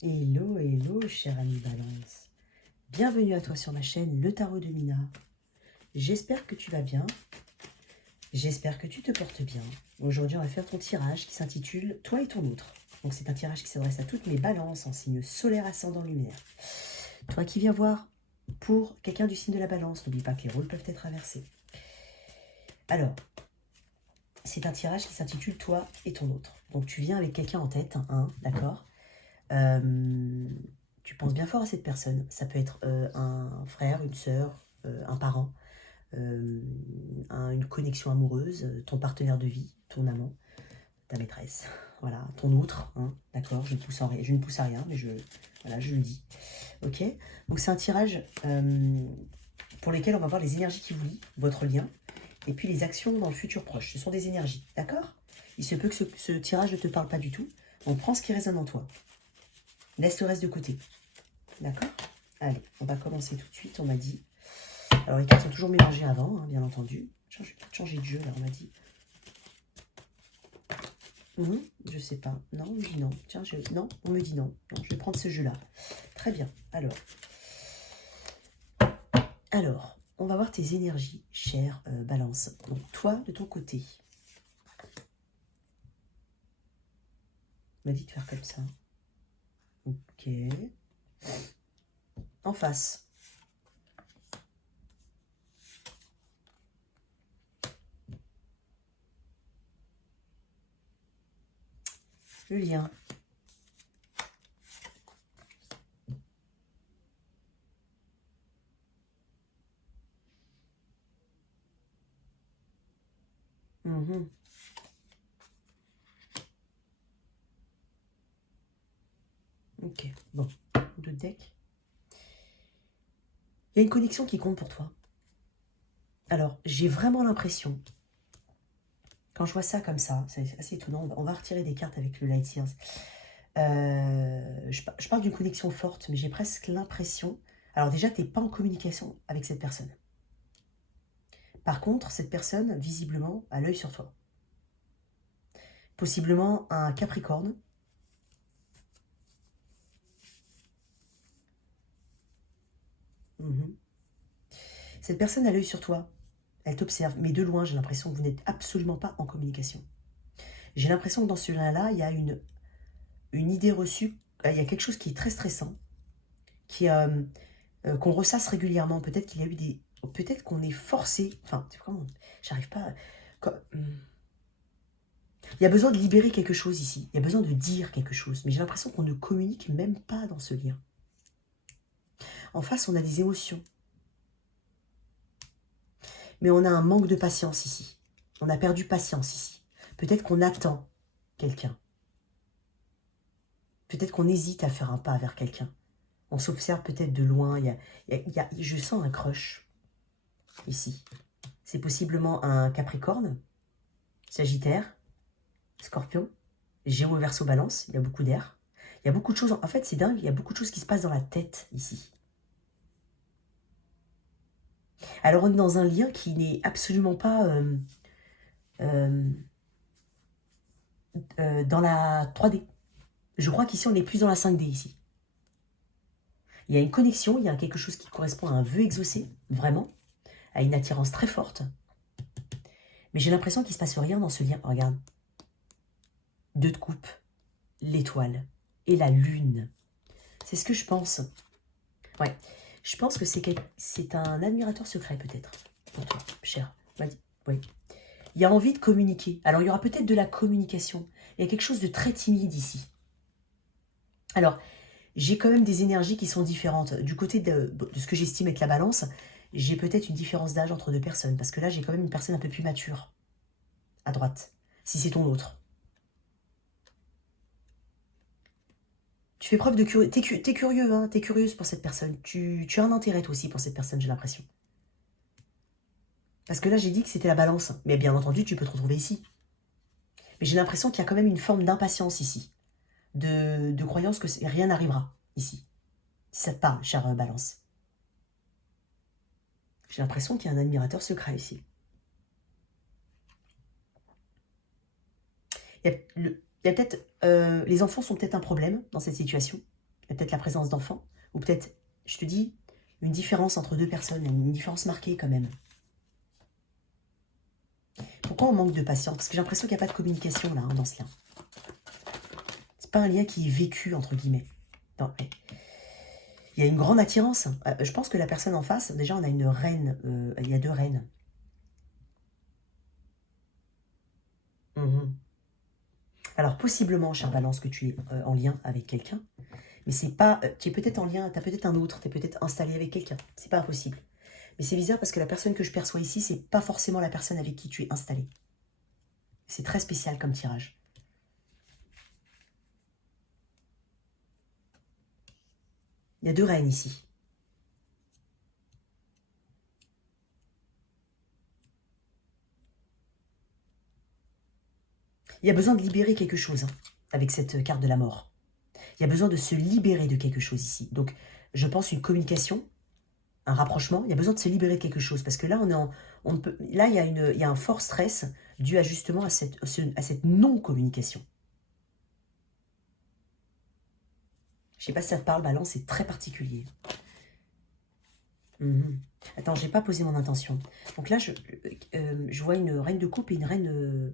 Hello, hello, cher ami Balance. Bienvenue à toi sur ma chaîne Le Tarot de Mina. J'espère que tu vas bien. J'espère que tu te portes bien. Aujourd'hui, on va faire ton tirage qui s'intitule Toi et ton autre. Donc, c'est un tirage qui s'adresse à toutes les balances en signe solaire, ascendant, luminaire. Toi qui viens voir pour quelqu'un du signe de la balance, n'oublie pas que les rôles peuvent être inversés. Alors, c'est un tirage qui s'intitule Toi et ton autre. Donc, tu viens avec quelqu'un en tête, d'accord. Tu penses bien fort à cette personne. Ça peut être un frère, une sœur, un parent, une connexion amoureuse, ton partenaire de vie, ton amant, ta maîtresse, voilà, ton autre, d'accord, je ne pousse à rien, mais voilà, je le dis. Ok, donc c'est un tirage pour lesquels on va voir les énergies qui vous lient, votre lien, et puis les actions dans le futur proche. Ce sont des énergies, d'accord. Il se peut que ce tirage ne te parle pas du tout. On prend ce qui résonne en toi. Laisse le reste de côté. D'accord. Allez, on va commencer tout de suite, on m'a dit. Alors, les cartes sont toujours mélangées avant, bien entendu. Je vais peut-être changer de jeu, là, on m'a dit. Je sais pas. Non, on me dit non. Tiens, non, on me dit non. Non, je vais prendre ce jeu-là. Très bien. Alors, on va voir tes énergies, chère Balance. Donc, toi, de ton côté, on m'a dit de faire comme ça. Ok. En face. Le lien. Ok, bon. Deux decks. Il y a une connexion qui compte pour toi. Alors, j'ai vraiment l'impression, quand je vois ça comme ça, c'est assez étonnant, on va retirer des cartes avec le Light Years. Je parle d'une connexion forte, mais j'ai presque l'impression... Alors déjà, tu n'es pas en communication avec cette personne. Par contre, cette personne, visiblement, a l'œil sur toi. Possiblement un Capricorne. Cette personne a l'œil sur toi. Elle t'observe, mais de loin, j'ai l'impression que vous n'êtes absolument pas en communication. J'ai l'impression que dans ce lien-là, il y a une idée reçue, il y a quelque chose qui est très stressant, qu'on ressasse régulièrement. Peut-être qu'il y a eu des... Peut-être qu'on est forcé... Enfin, c'est comment... J'arrive pas... Il y a besoin de libérer quelque chose ici. Il y a besoin de dire quelque chose. Mais j'ai l'impression qu'on ne communique même pas dans ce lien. En face, on a des émotions. Mais on a un manque de patience ici. On a perdu patience ici. Peut-être qu'on attend quelqu'un. Peut-être qu'on hésite à faire un pas vers quelqu'un. On s'observe peut-être de loin. Je sens un crush ici. C'est possiblement un Capricorne, Sagittaire, Scorpion, Gémeaux, Verseau, Balance. Il y a beaucoup d'air. Il y a beaucoup de choses. En fait, c'est dingue. Il y a beaucoup de choses qui se passent dans la tête ici. Alors, on est dans un lien qui n'est absolument pas dans la 3D. Je crois qu'ici, on est plus dans la 5D ici. Il y a une connexion, il y a quelque chose qui correspond à un vœu exaucé, vraiment, à une attirance très forte. Mais j'ai l'impression qu'il ne se passe rien dans ce lien. Regarde. 2 de coupe, l'étoile et la lune. C'est ce que je pense. Ouais. Je pense que c'est un admirateur secret, peut-être, pour toi, cher. Oui. Il y a envie de communiquer. Alors, il y aura peut-être de la communication. Il y a quelque chose de très timide ici. Alors, j'ai quand même des énergies qui sont différentes. Du côté de ce que j'estime être la balance, j'ai peut-être une différence d'âge entre 2 personnes. Parce que là, j'ai quand même une personne un peu plus mature. À droite. Si c'est ton autre. Tu fais preuve de curiosité. T'es curieux, hein. T'es curieuse pour cette personne. Tu as un intérêt, toi aussi, pour cette personne, j'ai l'impression. Parce que là, j'ai dit que c'était la balance. Mais bien entendu, tu peux te retrouver ici. Mais j'ai l'impression qu'il y a quand même une forme d'impatience ici. De croyance que rien n'arrivera ici. Si ça te parle, chère balance. J'ai l'impression qu'il y a un admirateur secret ici. Il y a peut-être... les enfants sont peut-être un problème dans cette situation. Il y a peut-être la présence d'enfants, ou peut-être, je te dis, une différence entre deux personnes, une différence marquée quand même. Pourquoi on manque de patience? Parce que j'ai l'impression qu'il n'y a pas de communication là, hein, dans ce lien. C'est pas un lien qui est vécu, entre guillemets. Non, mais il y a une grande attirance. Je pense que la personne en face, déjà on a une reine, il y a deux reines. Mhm. Alors possiblement, cher Balance, que tu es en lien avec quelqu'un, mais c'est pas, tu es peut-être en lien, tu as peut-être un autre, tu es peut-être installé avec quelqu'un. C'est pas impossible. Mais c'est bizarre parce que la personne que je perçois ici, c'est pas forcément la personne avec qui tu es installé. C'est très spécial comme tirage. Il y a deux reines ici. Il y a besoin de libérer quelque chose hein, avec cette carte de la mort. Il y a besoin de se libérer de quelque chose ici. Donc, je pense une communication, un rapprochement. Il y a besoin de se libérer de quelque chose. Parce que là, là il y a un fort stress dû à justement à cette non-communication. Je ne sais pas si ça te parle, Balance, c'est très particulier. Attends, je n'ai pas posé mon intention. Donc là, je vois une reine de coupe et une reine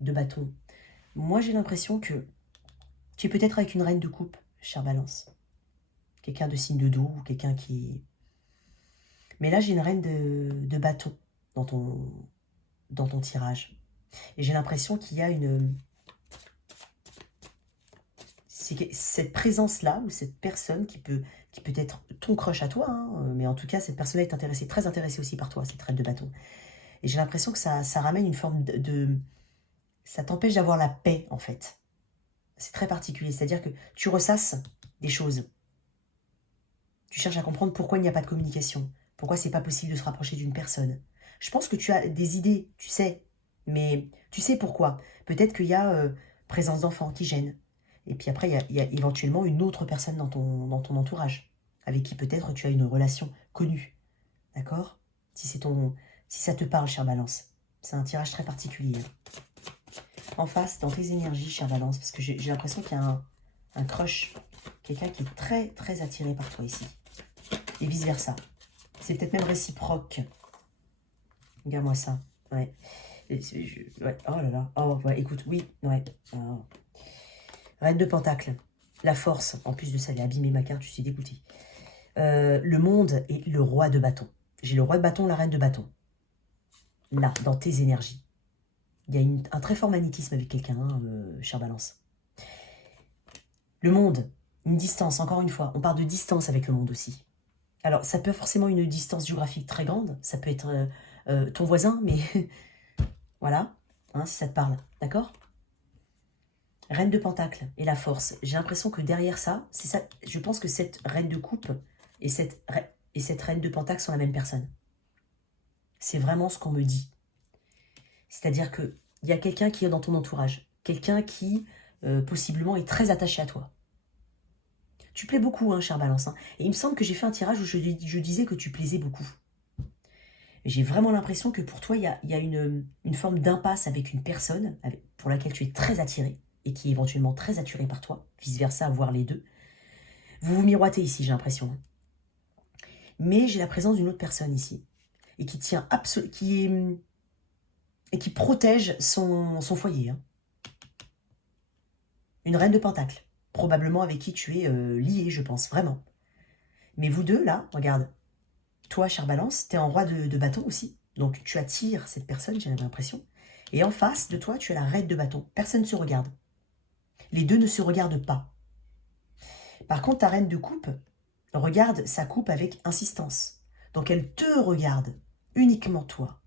de bâton. Moi, j'ai l'impression que tu es peut-être avec une reine de coupe, chère Balance. Quelqu'un de signe de dos ou quelqu'un qui... Mais là, j'ai une reine de bâton dans ton tirage. Et j'ai l'impression qu'il y a cette présence-là, ou cette personne qui peut être ton crush à toi, hein, mais en tout cas, cette personne-là est intéressée, très intéressée aussi par toi, cette reine de bâton. Et j'ai l'impression que ça ramène une forme ça t'empêche d'avoir la paix, en fait. C'est très particulier, c'est-à-dire que tu ressasses des choses. Tu cherches à comprendre pourquoi il n'y a pas de communication, pourquoi c'est pas possible de se rapprocher d'une personne. Je pense que tu as des idées, tu sais, mais tu sais pourquoi. Peut-être qu'il y a présence d'enfants qui gêne. Et puis après, il y a éventuellement une autre personne dans ton entourage, avec qui peut-être tu as une relation connue. D'accord? Si ça te parle, cher Balance. C'est un tirage très particulier. En face, dans tes énergies, cher Balance, parce que j'ai l'impression qu'il y a un crush, quelqu'un qui est très, très attiré par toi ici. Et vice-versa. C'est peut-être même réciproque. Regarde-moi ça. Ouais. Ouais. Oh là là. Oh, ouais, écoute, oui. Ouais. Oh. Reine de Pentacle. La force. En plus de ça, elle a abîmé ma carte, je suis dégoûtée. Le monde et le roi de bâton. J'ai le roi de bâton, la reine de bâton. Là, dans tes énergies. Il y a un très fort magnétisme avec quelqu'un, cher Balance. Le monde, une distance, encore une fois. On parle de distance avec le monde aussi. Alors, ça peut forcément une distance géographique très grande. Ça peut être ton voisin, mais voilà, hein, si ça te parle. D'accord? Reine de Pentacle et la force. J'ai l'impression que derrière ça, c'est ça. Je pense que cette reine de coupe et cette reine de Pentacle sont la même personne. C'est vraiment ce qu'on me dit. C'est-à-dire qu'il y a quelqu'un qui est dans ton entourage. Quelqu'un qui, possiblement, est très attaché à toi. Tu plais beaucoup, hein, cher Balance. Hein. Et il me semble que j'ai fait un tirage où je disais que tu plaisais beaucoup. J'ai vraiment l'impression que pour toi, il y a une forme d'impasse avec une personne pour laquelle tu es très attiré et qui est éventuellement très attirée par toi, vice-versa, voire les deux. Vous vous miroitez ici, j'ai l'impression. Mais j'ai la présence d'une autre personne ici et qui tient et qui protège son foyer. Hein. Une reine de Pentacle, probablement avec qui tu es lié, je pense, vraiment. Mais vous deux, là, regarde, toi, cher Balance, tu es en roi de bâton aussi. Donc, tu attires cette personne, j'ai l'impression. Et en face de toi, tu as la reine de bâton. Personne ne se regarde. Les deux ne se regardent pas. Par contre, ta reine de coupe regarde sa coupe avec insistance. Donc, elle te regarde, uniquement toi.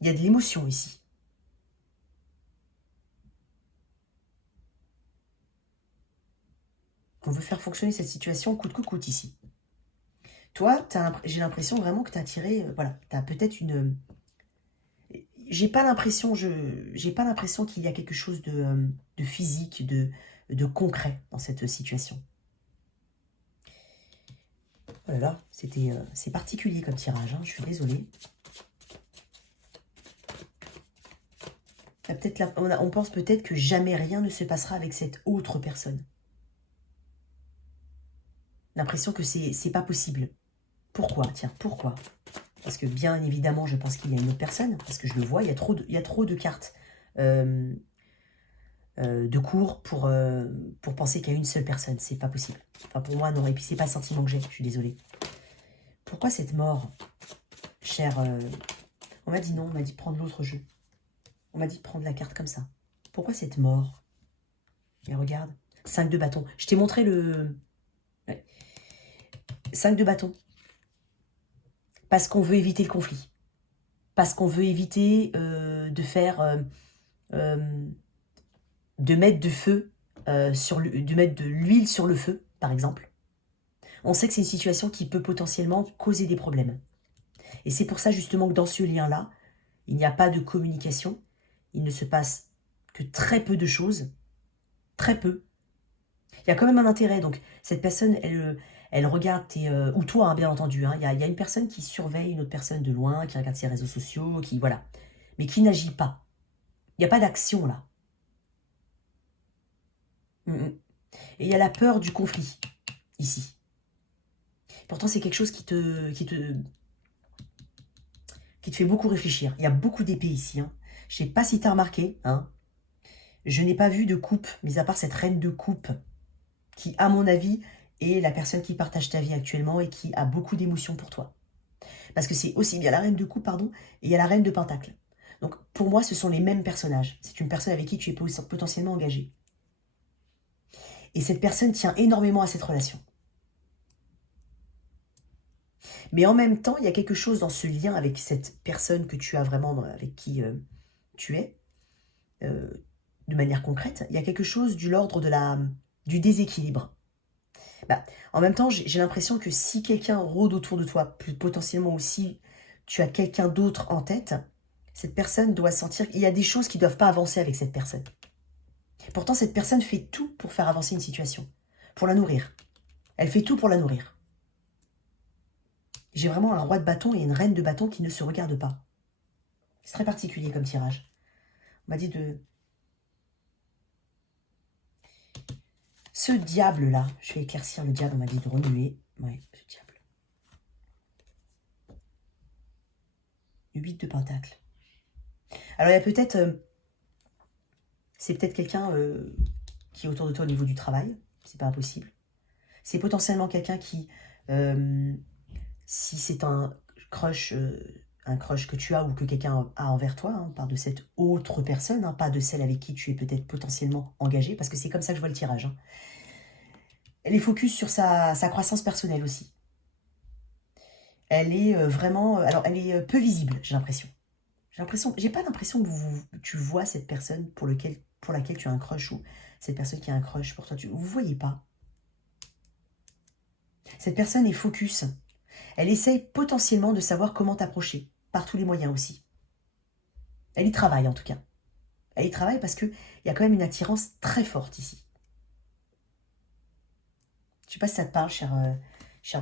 Il y a de l'émotion ici. On veut faire fonctionner cette situation coûte que coûte ici. Toi, j'ai l'impression vraiment que tu as attiré... voilà, tu as peut-être une... J'ai pas l'impression qu'il y a quelque chose de physique, de concret dans cette situation. Oh là là, c'est particulier comme tirage, hein, je suis désolée. On pense peut-être que jamais rien ne se passera avec cette autre personne. L'impression que c'est pas possible. Pourquoi? Tiens, pourquoi? Parce que bien évidemment, je pense qu'il y a une autre personne, parce que je le vois, il y a trop de cartes de cours pour penser qu'il y a une seule personne. C'est pas possible. Enfin, pour moi, non. Et puis, c'est pas le sentiment que j'ai, je suis désolée. Pourquoi cette mort, cher... On m'a dit non, on m'a dit de prendre l'autre jeu. On m'a dit de prendre la carte comme ça. Pourquoi cette mort? Et regarde, 5 de bâton. Je t'ai montré le... Ouais. 5 de bâton. Parce qu'on veut éviter le conflit. Parce qu'on veut éviter de faire... de mettre du feu, de mettre de l'huile sur le feu, par exemple. On sait que c'est une situation qui peut potentiellement causer des problèmes. Et c'est pour ça justement que dans ce lien-là, il n'y a pas de communication. Il ne se passe que très peu de choses. Très peu. Il y a quand même un intérêt. Donc cette personne, elle regarde ou toi, hein, bien entendu. Hein, il y a une personne qui surveille une autre personne de loin, qui regarde ses réseaux sociaux, qui voilà. Mais qui n'agit pas. Il n'y a pas d'action là. Et il y a la peur du conflit, ici. Pourtant, c'est quelque chose qui te fait beaucoup réfléchir. Il y a beaucoup d'épées ici. Hein. Je ne sais pas si tu as remarqué. Hein. Je n'ai pas vu de coupe, mis à part cette reine de coupe, qui, à mon avis, est la personne qui partage ta vie actuellement et qui a beaucoup d'émotions pour toi. Parce que c'est aussi bien la reine de coupe, pardon, et il y a la reine de pentacle. Donc, pour moi, ce sont les mêmes personnages. C'est une personne avec qui tu es potentiellement engagé. Et cette personne tient énormément à cette relation. Mais en même temps, il y a quelque chose dans ce lien avec cette personne que tu as vraiment, avec qui tu es, de manière concrète. Il y a quelque chose de l'ordre du déséquilibre. Bah, en même temps, j'ai l'impression que si quelqu'un rôde autour de toi, potentiellement aussi, tu as quelqu'un d'autre en tête, cette personne doit sentir qu'il y a des choses qui ne doivent pas avancer avec cette personne. Pourtant, cette personne fait tout pour faire avancer une situation, pour la nourrir. Elle fait tout pour la nourrir. J'ai vraiment un roi de bâton et une reine de bâton qui ne se regardent pas. C'est très particulier comme tirage. On m'a dit de... Ce diable-là, je vais éclaircir le diable, on m'a dit de remuer. Ouais, ce diable. 8 de pentacle. Alors, il y a peut-être... c'est peut-être quelqu'un qui est autour de toi au niveau du travail. C'est pas impossible. C'est potentiellement quelqu'un qui... si c'est un crush que tu as ou que quelqu'un a envers toi, hein, on parle de cette autre personne, hein, pas de celle avec qui tu es peut-être potentiellement engagé, parce que c'est comme ça que je vois le tirage. Hein. Elle est focus sur sa croissance personnelle aussi. Elle est vraiment... alors, elle est peu visible, j'ai l'impression. J'ai pas l'impression que tu vois cette personne pour laquelle tu as un crush ou cette personne qui a un crush pour toi. Vous ne voyez pas. Cette personne est focus. Elle essaye potentiellement de savoir comment t'approcher, par tous les moyens aussi. Elle y travaille en tout cas. Elle y travaille parce qu'il y a quand même une attirance très forte ici. Je ne sais pas si ça te parle, cher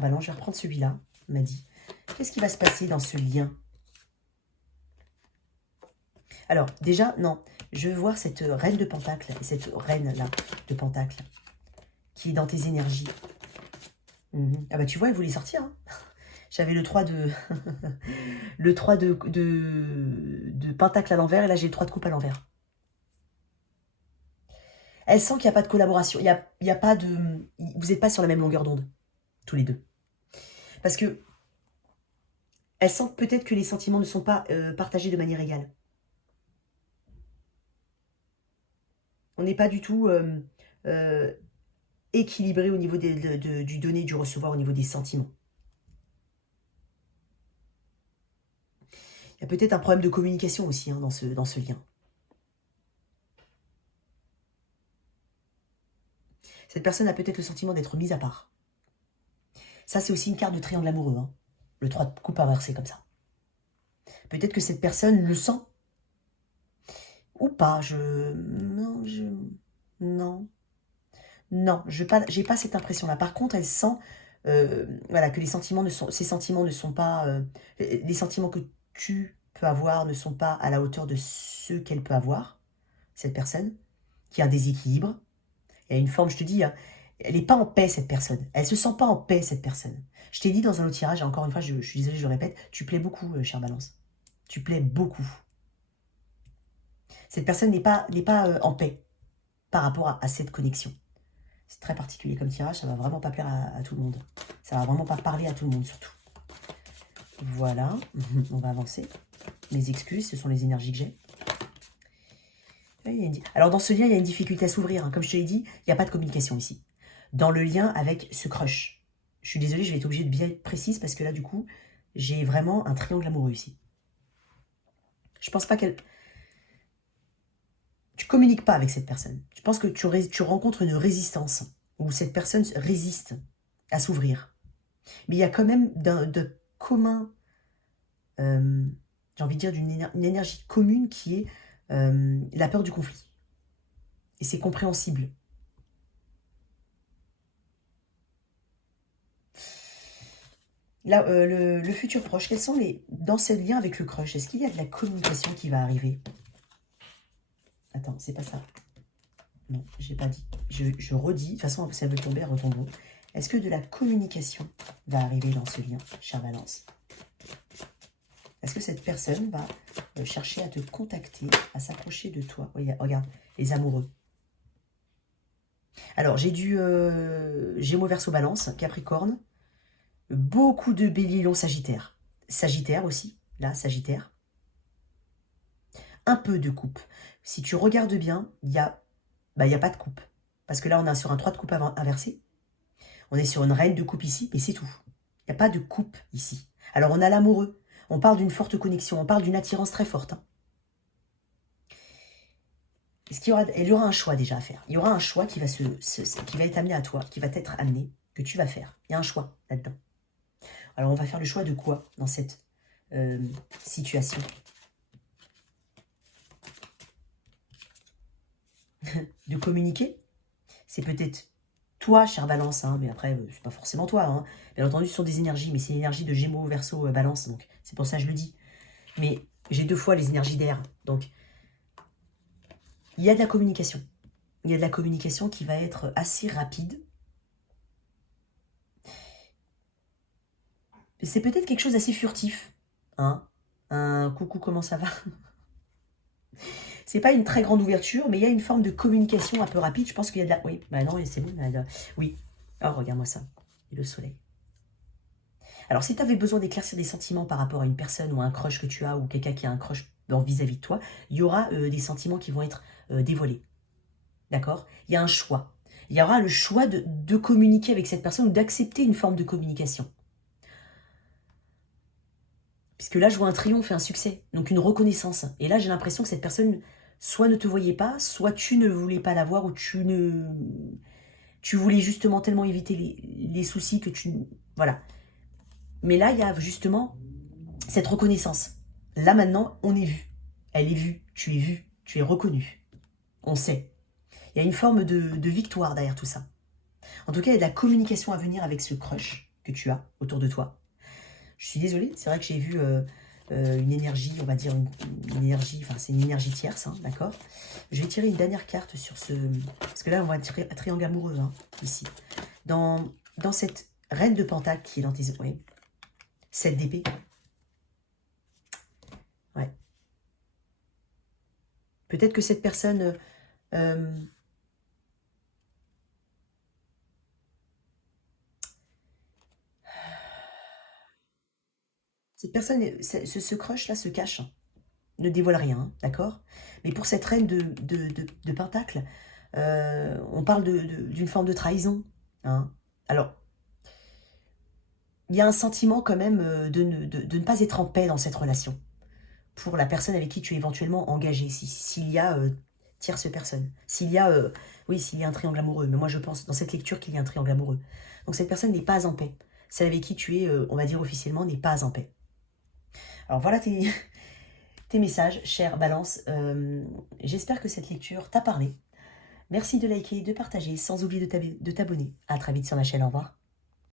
Ballon. Je vais reprendre celui-là, m'a dit. Qu'est-ce qui va se passer dans ce lien? Alors, déjà, non. Je veux voir cette reine de pentacle, cette reine-là de pentacle, qui est dans tes énergies. Ah bah tu vois, elle voulait sortir. Hein. J'avais le 3 de... le 3 de pentacle à l'envers, et là j'ai le 3 de coupe à l'envers. Elle sent qu'il n'y a pas de collaboration. Il y a pas de... Vous n'êtes pas sur la même longueur d'onde, tous les deux. Parce que elle sent peut-être que les sentiments ne sont pas partagés de manière égale. On n'est pas du tout équilibré au niveau du donner et du recevoir, au niveau des sentiments. Il y a peut-être un problème de communication aussi hein, dans ce lien. Cette personne a peut-être le sentiment d'être mise à part. Ça, c'est aussi une carte de triangle amoureux. Hein. Le 3 de coupe inversé comme ça. Peut-être que cette personne le sent. Ou pas. Non. Non, je n'ai pas cette impression-là. Par contre, elle sent voilà, que ces sentiments ne sont pas... les sentiments que tu peux avoir ne sont pas à la hauteur de ceux qu'elle peut avoir, cette personne, qui a un déséquilibre. Il y a une forme, je te dis, hein, Elle n'est pas en paix, cette personne. Elle ne se sent pas en paix, cette personne. Je t'ai dit dans un autre tirage, et encore une fois, je suis désolée, je le répète, tu plais beaucoup, chère Balance. Tu plais beaucoup. Cette personne n'est pas en paix par rapport à cette connexion. C'est très particulier comme tirage, ça va vraiment pas plaire à tout le monde. Ça va vraiment pas parler à tout le monde, surtout. Voilà, on va avancer. Mes excuses, ce sont les énergies que j'ai. Alors, dans ce lien, il y a une difficulté à s'ouvrir. Hein. Comme je te l'ai dit, il n'y a pas de communication ici. Dans le lien avec ce crush. Je suis désolée, je vais être obligée de bien être précise parce que là, du coup, j'ai vraiment un triangle amoureux ici. Je pense pas qu'elle... Tu communiques pas avec cette personne. Je pense que tu rencontres une résistance où cette personne résiste à s'ouvrir. Mais il y a quand même de commun, j'ai envie de dire, une énergie commune qui est la peur du conflit. Et c'est compréhensible. Là, le futur proche, quels sont les... Dans ce lien avec le crush, est-ce qu'il y a de la communication qui va arriver? Attends, c'est pas ça. Non, j'ai pas dit. Je redis. De toute façon, ça veut tomber, retombons. Est-ce que de la communication va arriver dans ce lien, chère Balance? Est-ce que cette personne va chercher à te contacter, à s'approcher de toi? Regarde, les amoureux. Alors, j'ai du Gémeaux, Verseau, Balance, Capricorne. Beaucoup de Bélier, Lion, Sagittaire. Sagittaire aussi, là, Sagittaire. Un peu de coupe. Si tu regardes bien, il n'y a pas de coupe. Parce que là, on est sur un 3 de coupe inversé. On est sur une reine de coupe ici, mais c'est tout. Il n'y a pas de coupe ici. Alors, on a l'amoureux. On parle d'une forte connexion. On parle d'une attirance très forte. Hein. Il y aura un choix déjà à faire. Il y aura un choix qui va être amené à toi, qui va t'être amené, que tu vas faire. Il y a un choix là-dedans. Alors, on va faire le choix de quoi dans cette situation? De communiquer. C'est peut-être toi, chère Balance, hein, mais après, c'est pas forcément toi. Hein. Bien entendu, ce sont des énergies, mais c'est l'énergie de Gémeaux, Verseau, Balance, donc c'est pour ça que je le dis. Mais j'ai 2 fois les énergies d'air, donc il y a de la communication. Il y a de la communication qui va être assez rapide. C'est peut-être quelque chose d'assez furtif. Hein, un coucou, comment ça va? C'est pas une très grande ouverture, mais il y a une forme de communication un peu rapide. Je pense qu'il y a de la... Oui, bah non, c'est bon. Oui. Oh, regarde-moi ça. Et le soleil. Alors, si tu avais besoin d'éclaircir des sentiments par rapport à une personne ou à un crush que tu as, ou quelqu'un qui a un crush vis-à-vis de toi, il y aura des sentiments qui vont être dévoilés. D'accord? Il y a un choix. Il y aura le choix de communiquer avec cette personne ou d'accepter une forme de communication. Puisque là, je vois un triomphe et un succès, donc une reconnaissance. Et là, j'ai l'impression que cette personne, soit ne te voyait pas, soit tu ne voulais pas la voir, ou tu voulais justement tellement éviter les soucis que tu... Voilà. Mais là, il y a justement cette reconnaissance. Là, maintenant, on est vu. Elle est vue, tu es reconnu. On sait. Il y a une forme de victoire derrière tout ça. En tout cas, il y a de la communication à venir avec ce crush que tu as autour de toi. Je suis désolée, c'est vrai que j'ai vu une énergie, on va dire une énergie, enfin c'est une énergie tierce, hein, d'accord? Je vais tirer une dernière carte sur ce... Parce que là, on va tirer un triangle amoureux, hein, ici. Dans cette reine de pentacle qui est dans tes... Oui, 7 d'épée. Ouais. Peut-être que cette personne... cette personne, ce crush-là se cache, hein, ne dévoile rien, hein, d'accord? Mais pour cette reine de pentacle, on parle d'une forme de trahison. Hein. Alors, il y a un sentiment quand même de ne pas être en paix dans cette relation. Pour la personne avec qui tu es éventuellement engagé, s'il y a tierce personne. S'il y a, oui, s'il y a un triangle amoureux. Mais moi, je pense dans cette lecture qu'il y a un triangle amoureux. Donc, cette personne n'est pas en paix. Celle avec qui tu es, on va dire officiellement, n'est pas en paix. Alors, voilà tes messages, chère Balance. J'espère que cette lecture t'a parlé. Merci de liker, de partager, sans oublier de t'abonner. À très vite sur ma chaîne. Au revoir.